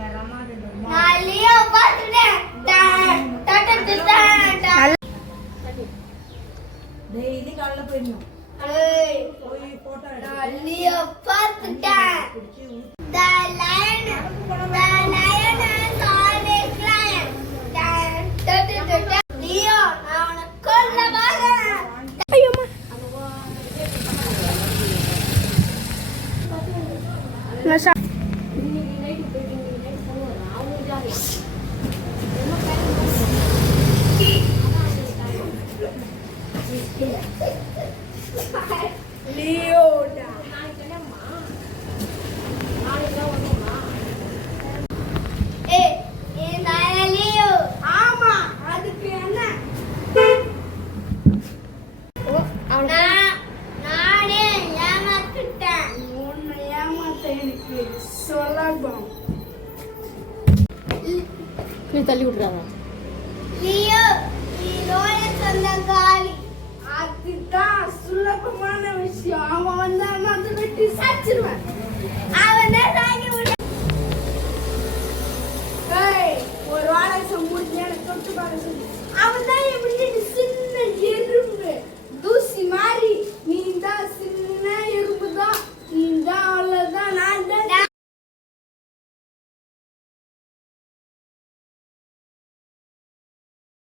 நான் லியோ பார்த்துட்டேன். டெய்லி காலைல போயிடணும். போய் போட்டோ நான் லியோ பார்த்துட்டேன். The lion saw the lion. Leo நான் உன்னை கொல்ல போறேன். ஐயோமா தள்ளி விட்டுறாங்க. லியோ ஹீரோய சொந்தக்காரி. அதுதான் சுலபமான விஷயம். அவன் வந்து அதை வெட்டி சாச்சிருவான். அவனை சாக்கி விட ஒரு வாரம் முடிஞ்சு எனக்கு தொட்டு பார்க்க சொல்லி அவன் தான் எப்படி